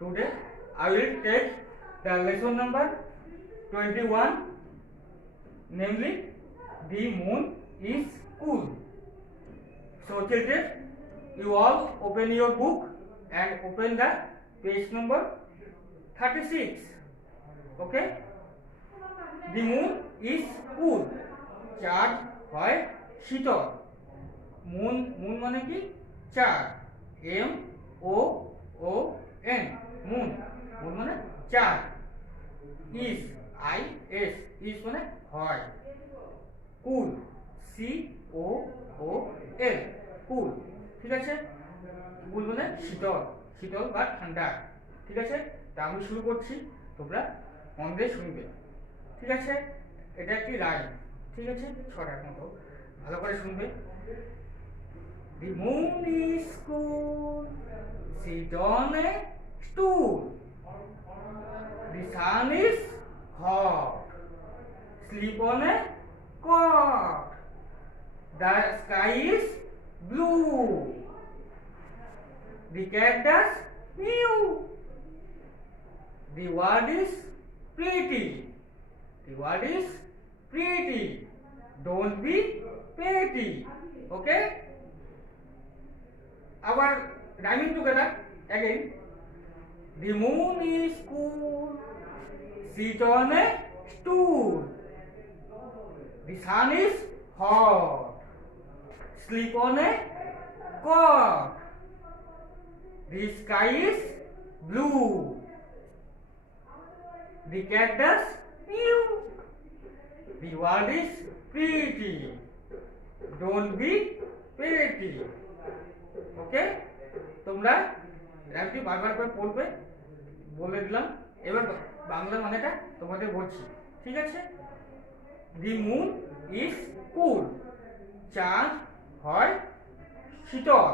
Today I will take the lesson number 21, namely the moon is cool. So children, you all open your book and open the page number 36. Okay? The moon is cool. চাঁদ হয় শীতল। Moon moon মানে কি? চাঁদ। MOON moon moon মানে চাঁদ। ইস ইস মানে হয়। কুল COOL কুল। ঠিক আছে? কুল মানে শীতল, শীতল বা ঠান্ডা। ঠিক আছে? তা আমি শুরু করছি, তোমরা মন দিয়ে শুনবে। ঠিক আছে? এটা একটি রাইম। ঠিক আছে? ছড়ার মতো ভালো করে শুনবে। The moon is cool, sit on a stool. The sun is hot, sleep on a cot. The sky is blue. The cat does meow. The world is pretty. The world is pretty. Don't be petty. Okay? Our rhyming together again. The moon is cool. Sit on a stool. The sun is hot. Sleep on a cot. The sky is blue. The cat does meow. The world is pretty. Don't be petty. ওকে? তোমরা রাইমটি বারবার করে পড়বে, বলে দিলাম। এবার বাংলা মানেটা তোমাদের বলছি। ঠিক আছে? The moon is cool. চাঁদ হয় শীতল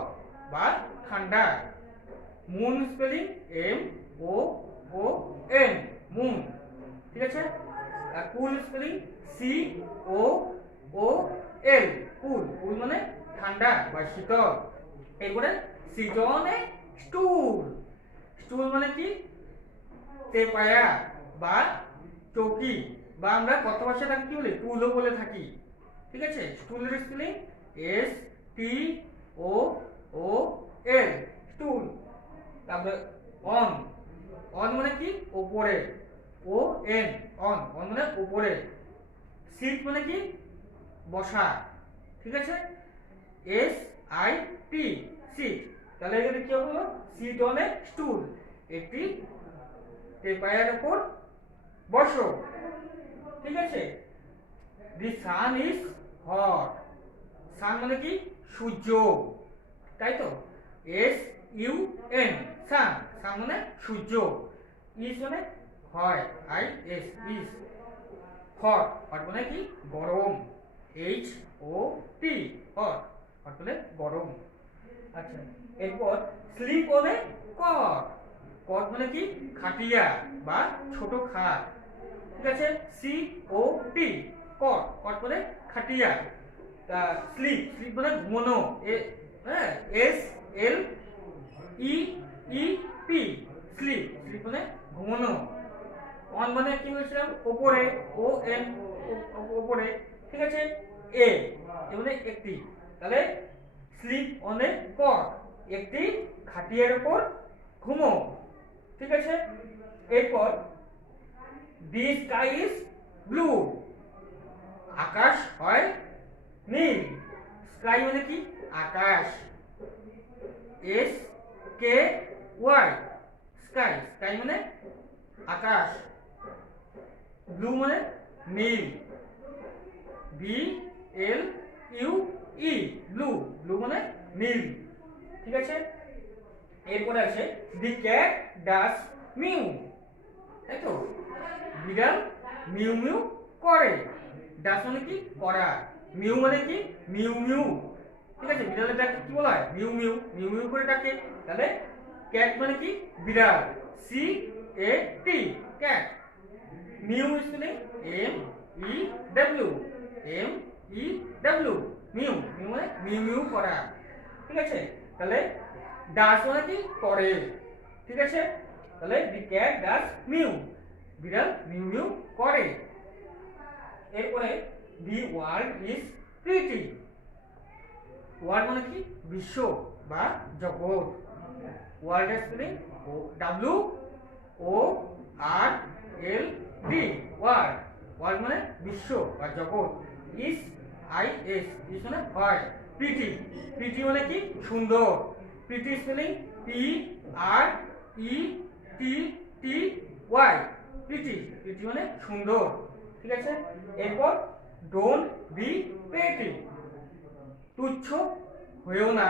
বা ঠান্ডা। Moon spelling MOON moon. ঠিক আছে? আর কুল স্পেলিং COOL কুল। কুল মানে ঠান্ডা বা শীতল। এরপরে সিট অন এ স্টুল। স্টুল মানে কি? তেপায়া বা চৌকি, বা আমরা কত ভাষাটাকে কি বলি? টুলও বলে থাকি। ঠিক আছে? স্টুলের স্পেলিং STOOL স্টুল। তারপরে অন। অন মানে কি? উপরে। ON on. অন মানে উপরে। সিট মানে কি? বসা। ঠিক আছে? SIT sit. তাহলে এখানে কি হলো? Sit on a stool. একটি টেপায়ার উপর বসো। ঠিক আছে? দি সান ইজ হট। সান মানে কি? সূর্য। তাই তো? SUN সান। সান মানে সূর্য। ইজ মানে হয়। IS is. হট। হট মানে কি? গরম। HOT hot. হট মানে গরম। আচ্ছা, এরপর স্লিপ অন এ কট। কট মানে কি? খাটিয়া বা ছোট খাট। ঠিক আছে? COT কট। কট মানে খাটিয়া। তা স্লিপ স্লিপ মানে ঘুমানো। হ্যাঁ, SLEEP স্লিপ। স্লিপ মানে ঘুমানো। অন মানে কি বলছিলাম? উপরে। ON উপরে। ঠিক আছে? এ মানে একটি। তাহলে স্লিপ অন এ কট, একটি খাটিয়ার উপর ঘুমো। ঠিক আছে? এরপর দি স্কাই ইজ ব্লু। আকাশ হয় নীল। স্কাই মানে কি? আকাশ। SKY sky. স্কাই মানে আকাশ। ব্লু মানে নীল। BLUE blue. ব্লু মানে নীল। ঠিক আছে? এরপরে আছে দি ক্যাট ডাস মিউ। তাই তো? বিড়াল মিউ মিউ করে। ডাস মানে কি? করা। মিউ মানে কি? Mu mu. ঠিক আছে? বিড়ালের ডাকে কি বলা হয়? Mu mu. মিউ মিউ করে ডাকে। তাহলে ক্যাট মানে কি? বিড়াল। CAT cat. Mu spelling MEW mu. Mu মানে মিউ মিউ করা। ঠিক আছে? তাহলে ডাস মানে কি? করে। ঠিক আছে? তাহলে দি ক্যাট ডাজ মিউ, বিড়াল মিউ মিউ করে। এরপরে the world is pretty, world মানে কি বিশ্ব বা জগৎ, ওয়ার্ল্ড এর স্পেলিং ডাব্লিউ ও আর এল ডি, ওয়ার্ল্ড, ওয়ার্ল্ড মানে বিশ্ব বা জগৎ, ইজ আই এস, ইজ মানে হয়, প্রিটি, প্রিটি মানে কি সুন্দর, pretty spelling P R E T T Y, pretty, pretty মানে সুন্দর, ঠিক আছে। এরপর ডোন্ট বি পেটি, তুচ্ছ হয়েও না,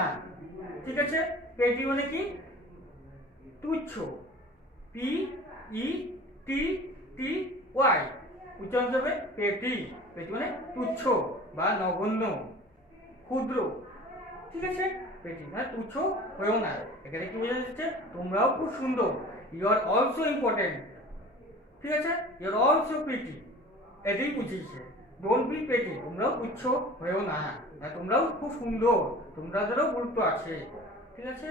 ঠিক আছে। পেটি মানে কি তুচ্ছ, P E T T Y, উচ্চারণ হবে পেটি, পেটি মানে তুচ্ছ বা নগণ্য, ক্ষুদ্র, ঠিক আছে। পেটি মানে তুচ্ছ হয়েও না, এখানে কি বোঝা যাচ্ছে তোমরাও খুব সুন্দর, ইউ আর অলসো ইম্পর্টেন্ট, ঠিক আছে, ইউ আর অলসো প্রিটি, এটাই বুঝিয়েছে। ডোন্ট বি পেটি, তোমরাও তুচ্ছ হয়েও না, তোমরাও খুব সুন্দর, তোমাদেরও গুরুত্ব আছে, ঠিক আছে,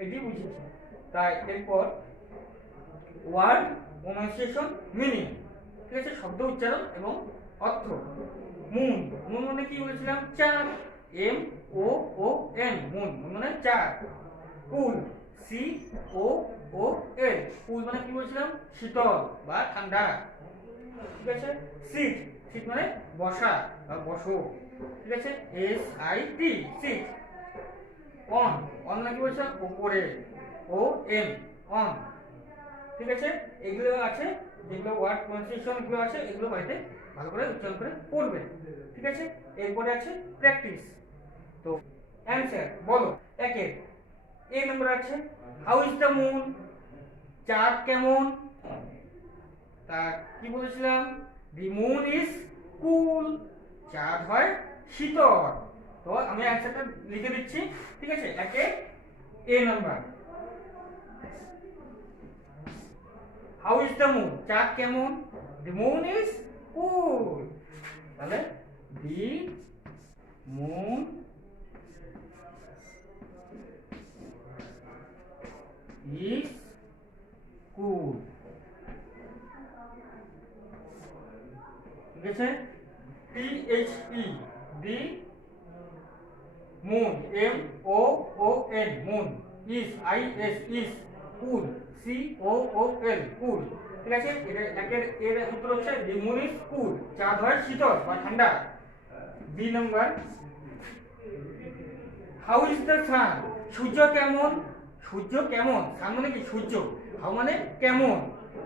এটাই বুঝিয়েছে। তাই এরপর ওয়ার্ড প্রনাউন্সিয়েশন মিনিং, ঠিক আছে, শব্দ উচ্চারণ এবং অর্থ। মুন, মুন মানে কি বলেছিলাম চাঁদ, M O O N, moon, moon মানে চাঁদ। কুল, সি ও ও এল, কুল মানে কি বলেছিলাম শীতল বা ঠান্ডা, ঠিক আছে। সিট, সিট মানে বসা বা বসো, ঠিক আছে, S I T, sit. On, on মানে কি বলছিলাম উপরে, ও এন, অন, ঠিক আছে। এগুলো আছে যেগুলো ওয়ার্ড প্রনাউন্সিয়েশন গুলো আছে, এগুলো বাড়িতে ভালো করে উচ্চারণ করে পড়বে, ঠিক আছে। এরপরে আছে প্র্যাকটিস। তো অ্যানসার বলো, একের এ নম্বর আছে হাউ ইজ দ্য মুন, চাঁদ কেমন, তা কি বলেছিলাম দি মুন ইজ কুল, চাঁদ হয় শীতল। তো আমি অ্যানসারটা লিখে দিচ্ছি, ঠিক আছে। একে A number, how is the moon, চাঁদ কেমন, দি মুন ইজ কুল, তাহলে দি মুন ইজ কুল, ঠিক আছে। T H E, the moon, M O O N, moon, is I S, is, cool, C O O L, cool, ঠিক আছে। এটা একের এর উত্তর হচ্ছে দি মুন ইজ কুল, চাঁদ হয় শীতল বা ঠান্ডা। B number, how is the sun, সূর্য কেমন, সূর্য কেমন, সান মানে কি সূর্য, হাউ মানে কেমন,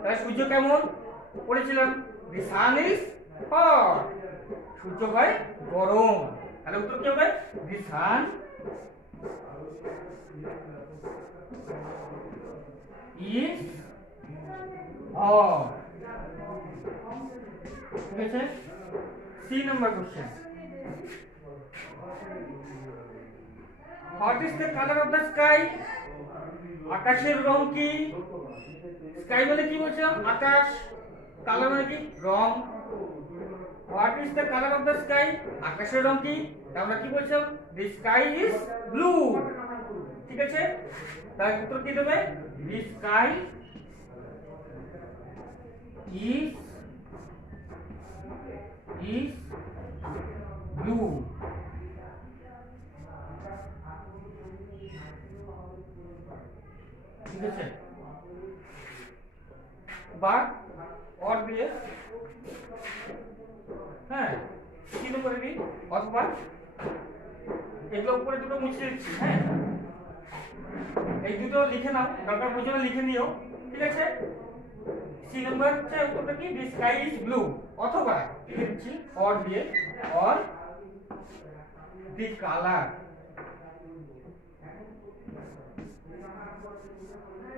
তাহলে সূর্য কেমন পড়েছিলাম দি সান ইজ হট, সূর্য হয় গরম, তাহলে উত্তর কি হবে দি সান ইজ হট, ঠিক আছে। C number question, what is the colour of the sky, আকাশের রং কি, স্কাই মানে কি বলছিলাম আকাশ, কালার মানে কি রং, what is the colour of the sky, আকাশের রং কি, আমরা কি বলছিলাম দি স্কাই ইজ ব্লু, ঠিক আছে। তার উত্তর কি দেবে দি স্কাই ইজ ব্লু, ঠিক আছে। বা অর দিয়ে, হ্যাঁ কি নম্বরে দিই অথবা, এগুলো উপরে দুটো মুছে দিচ্ছি, হ্যাঁ এই দুটো লিখে নাও, দরকার প্রয়োজনে লিখে নিও, ঠিক আছে। সি নাম্বার হচ্ছে উত্তরটা কি দি স্কাই ইজ ব্লু, অথবা লিখে দিচ্ছি অর দিয়ে, or the colour,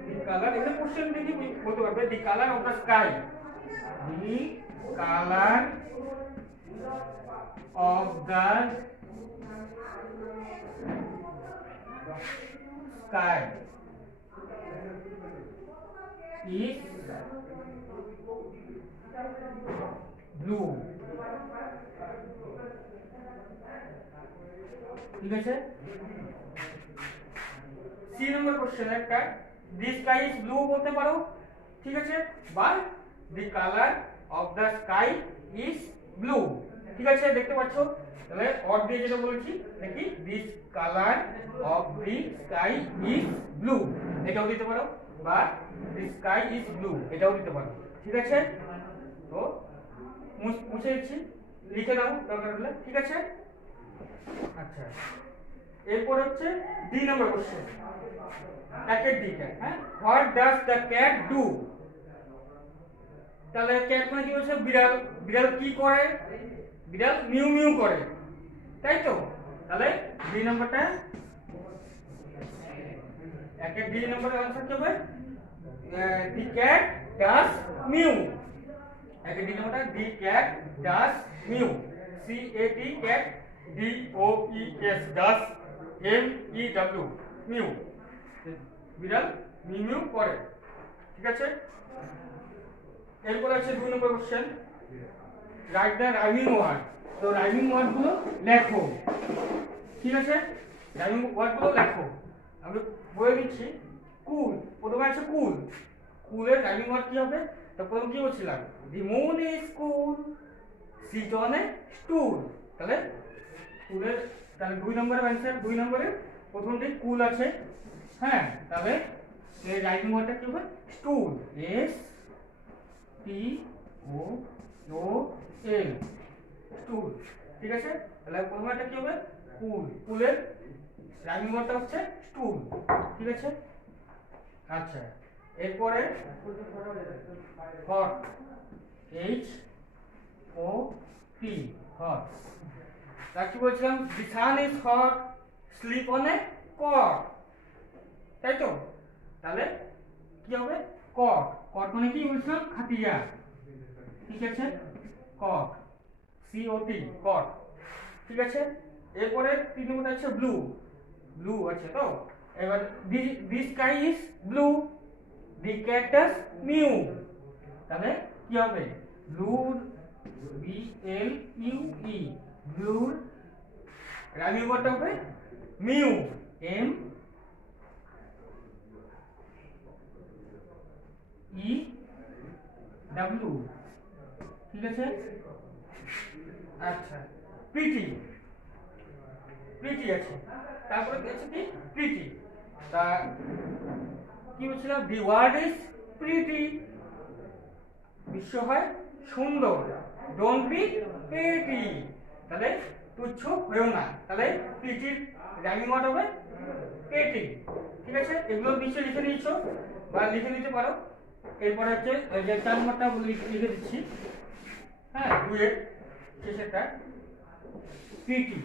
the colour, এখানে কোশ্চেন দেখি বলতে পারবে দি colour of the sky, the colour of the sky is blue, ঠিক আছে। সি নম্বর কোশ্চেন একটা, দি স্কাই ইজ ব্লু বলতে পারো, ঠিক আছে, বা দি colour of the sky is blue, ঠিক আছে। দেখতে পাচ্ছ, তাহলে অর দিয়ে যেটা বলেছি দেখি, this colour of the sky is blue এটাও দিতে পারো, বা দি স্কাই ইজ ব্লু এটাও দিতে পারো, ঠিক আছে। তো মুছে দিচ্ছি, লিখে দাও দরকার হলে, ঠিক আছে। আচ্ছা, এরপর হচ্ছে 2 নম্বর কোশ্চেন, ক্যাটের দিকে, হ্যাঁ, what does the cat do. তাহলে ক্যাট মানে কি বলছে, বিড়াল। বিড়াল কি করে? বিড়াল মিউ মিউ করে, তাই তো। তাহলে 2 নম্বরটা, একের 2 নম্বরের आंसर কি হবে? The cat does mew. একের 2 নম্বরটা, the cat does mew, C A T cat, D O E S does, M E W mew, বিড়াল মিউ মিউ করে, ঠিক আছে। এরপর আছে 2 নম্বর question, write the rhyming word. তো রাইমিং ওয়ার্ড গুলো লেখো, ঠিক আছে। রাইমিং ওয়ার্ড গুলো লেখো, আমি বলে দিচ্ছি। কুল, প্রথমে আছে কুল। কুলের রাইমিং ওয়ার্ড কি হবে? তো প্রথম কি বলছিলাম, the moon is cool, seat on a স্টুল। তাহলে কুলের, তাহলে 2 নম্বরের आंसर, 2 নম্বরে প্রথমটি কুল আছে, হ্যাঁ। তাহলে এর রাইমিং ওয়ার্ডটা কি হবে? স্টুল, এস টি ও ও এল, স্টুল, ঠিক আছে। তাহলে প্রথমটা কি হবে? কুল। কুলের রাইমিং ওয়ার্ডটা হচ্ছে স্টুল, ঠিক আছে। আচ্ছা, এরপরে hot, H O T, hot. তার কি বলছিলাম, the sun is hot, sleep on a cot, তাই তো। তাহলে কি হবে? কট। কট মানে কি বলছিলাম? খাটিয়া, ঠিক আছে, কট, সি ও টি, কট, ঠিক আছে। এরপরে 3 নম্বরটা আছে ব্লু। ব্লু আছে তো। এবার the sky is blue, the cat does mu. তাহলে কি হবে? ব্লুর, বি এল ইউ ই, ব্লুর রাইমিং ওয়ার্ডটা হবে মিউ, এম ই ডাব্লিউ, ঠিক আছে। আচ্ছা, প্রিটি, প্রিটি আছে। তারপরে আছে কি? প্রিটি। তা কি বলছিলাম? দি ওয়ার্ড ইজ প্রিটি, বিশ্ব হয় সুন্দর, ডোন্ট বি পেটি। তাহলে তুচ্ছ হয়েও না। তাহলে প্রিটির রাইমিং ওয়ার্ড হবে পেটি, ঠিক আছে। এগুলো নিশ্চয়ই লিখে নিয়েছো বা লিখে নিতে পারো। এরপরে হচ্ছে যে 4 নম্বরটা লিখে দিচ্ছি, হ্যাঁ, 2 এর শেষেরটা, পিটি।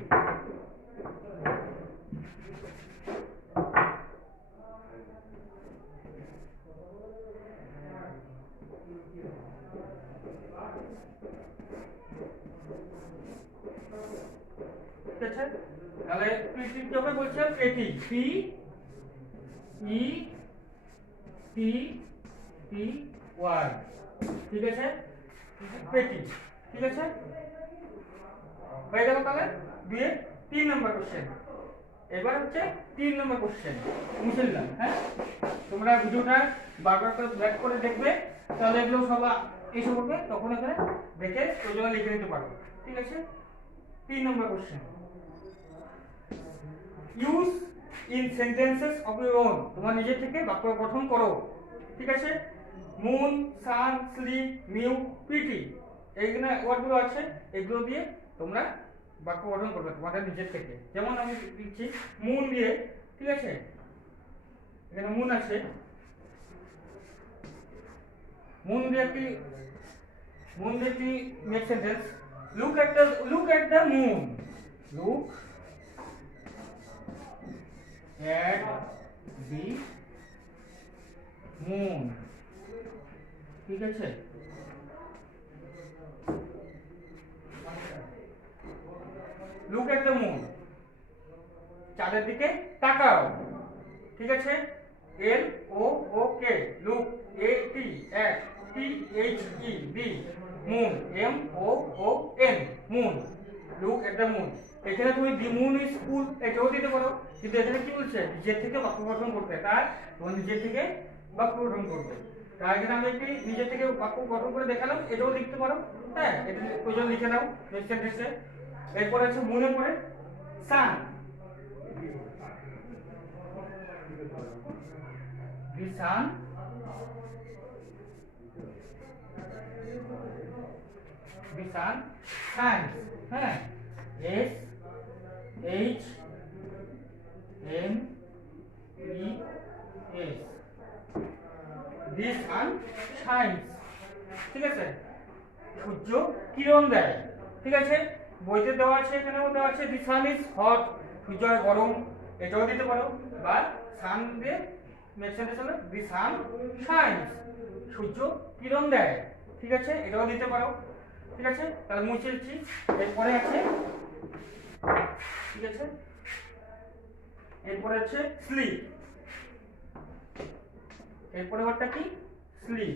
ঠিক আছে, তাহলে পিটি কি হবে বলছে? পেটি, P E T T Y, ঠিক আছে, পেটি, ঠিক আছে। হয়ে গেল। তাহলে 2 এর 3 নম্বর কোশ্চেন। এবার হচ্ছে 3 নম্বর কোশ্চেন, মুছে দিলাম, হ্যাঁ। তোমরা ভিডিওটা বারবার করে ব্যাক করে দেখবে, তাহলে এগুলো সব এসে পড়বে, তখন এখানে দেখে ওই জন্য লিখে নিতে পারো, ঠিক আছে। 3 নম্বর question, use in sentences of your own. তোমার নিজে থেকে বাক্য গঠন করো, ঠিক আছে। Moon, sun, sleep, mew, pretty, এইখানে ওয়ার্ডগুলো আছে, এগুলো দিয়ে তোমরা বাক্য গঠন করবে তোমাদের নিজের থেকে। যেমন আমি লিখছি মুন দিয়ে, ঠিক আছে, এখানে মুন আছে, মুন দিয়ে কি make sentence, look at the moon, look at the moon, ঠিক আছে। লুক এট দ্য মুন, চাঁদের দিকে তাকাও, ঠিক আছে। L O O K, look, A T at, T H E D, moon, M O O N, moon, look at the moon. এখানে তুমি the moon is cool এটাও দিতে পারো, কিন্তু এখানে কি বলছে নিজের থেকে বাক্য গঠন করতে, তার তোমার নিজের থেকে বাক্য গঠন করবে। তার এখানে আমি একটি নিজের থেকে বাক্য গঠন করে দেখালাম, এটাও লিখতে পারো। হ্যাঁ, এটা প্রয়োজন লিখে নাও নেক্সট সেন্টেন্সে। এরপর আছে মনে পড়ে সান, দি সান the sun shines, হ্যাঁ, S H N E S, the sun shines, ঠিক আছে, সূর্য কিরণ দেয়। ঠিক আছে, বইতে দেওয়া আছে, এখানেও দেওয়া আছে the sun is hot, সূর্য গরম, এটাও দিতে পারো। বা সান দিয়ে নেক্সট সেন্টেন্স হলো the sun shines, সূর্য কিরণ দেয়। ঠিক আছে, এটাও দিতে পারো। ঠিক আছে, তাহলে মুছে দিচ্ছি। এরপরে আছে, ঠিক আছে, এরপরে আছে স্লিপ। এরপরে ওয়ার্ডটা কি sleep,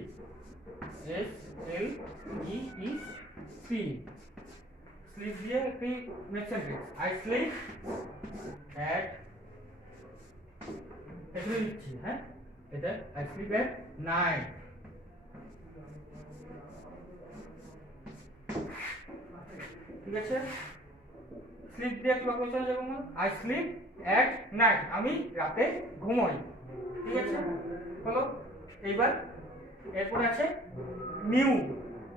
S L E E P, sleep দিয়ে একটি next sentence, I sleep at, এগুলো লিখছি। হ্যাঁ, এটা আই স্লিপ অ্যাট নাইট। ঠিক আছে, স্লিপ দিয়ে একটু বাক্য চলে যাবো। আই স্লিপ অ্যাট নাইট, আমি রাতে ঘুমোই। ঠিক আছে, হলো। এইবার এরপরে আছে মিউ,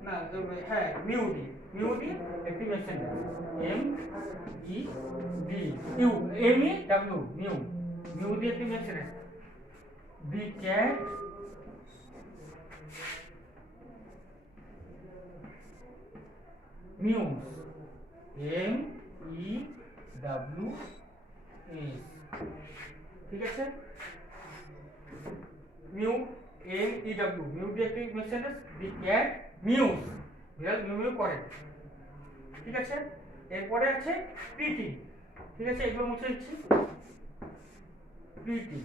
না হ্যাঁ মিউডি, মিউডি একটি sentence, M E D U, M E W, mew, মিউডি একটি sentence, the cat mews, M E W S. ঠিক আছে, mew, M E W, mew দিয়ে একটি সেন্টেন্স, দি ক্যাট মিউস, বিড়াল মিউ মিউ করে। ঠিক আছে, এরপরে আছে প্রিটি। ঠিক আছে, এগুলো মুছে দিচ্ছি। প্রিটি,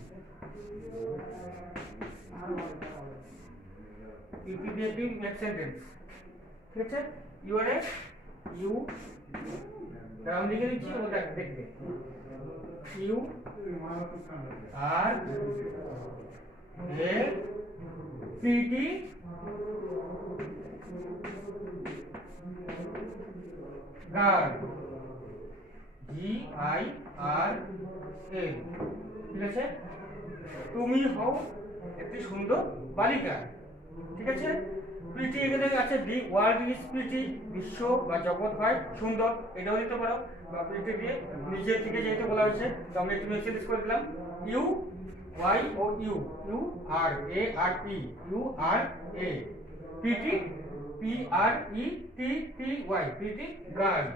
প্রিটি দিয়ে একটি সেন্টেন্স। ঠিক আছে, ইউ আর এ, ইউ আমি লিখে দিচ্ছি, ওটা দেখবে, you R a pretty girl, G I R L. ঠিক আছে, তুমি হও একটি সুন্দর বালিকা। ঠিক আছে, প্রিটি এখানে আছে, দি ওয়ার্ল্ড ইজ প্রিটি, বিশ্ব বা জগৎ হয় সুন্দর, এটাও দিতে পারো। বা প্রিটি দিয়ে নিজের থেকে যেহেতু বলা হয়েছে, তো আমি একটু মেসেজ করে দিলাম, you Y O U, U R A R P, you R a, pretty P R E T T Y, pretty girl,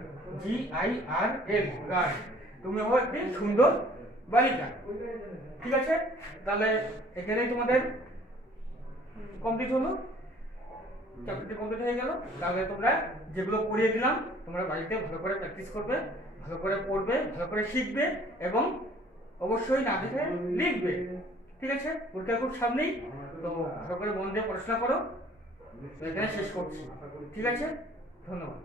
G I R L, girl, তুমি হও একটি সুন্দর বালিকা। ঠিক আছে, তাহলে এখানেই তোমাদের কমপ্লিট হলো, চ্যাপ্টারটি কমপ্লিট হয়ে গেল। তাহলে তোমরা যেগুলো পড়িয়ে দিলাম তোমরা বাড়িতে ভালো করে প্র্যাকটিস করবে, ভালো করে পড়বে, ভালো করে শিখবে এবং অবশ্যই না দেখে লিখবে। ঠিক আছে, পরীক্ষা খুব সামনেই, তো ভালো করে মন দিয়ে পড়াশোনা করো। এখানে শেষ করছি। ঠিক আছে, ধন্যবাদ।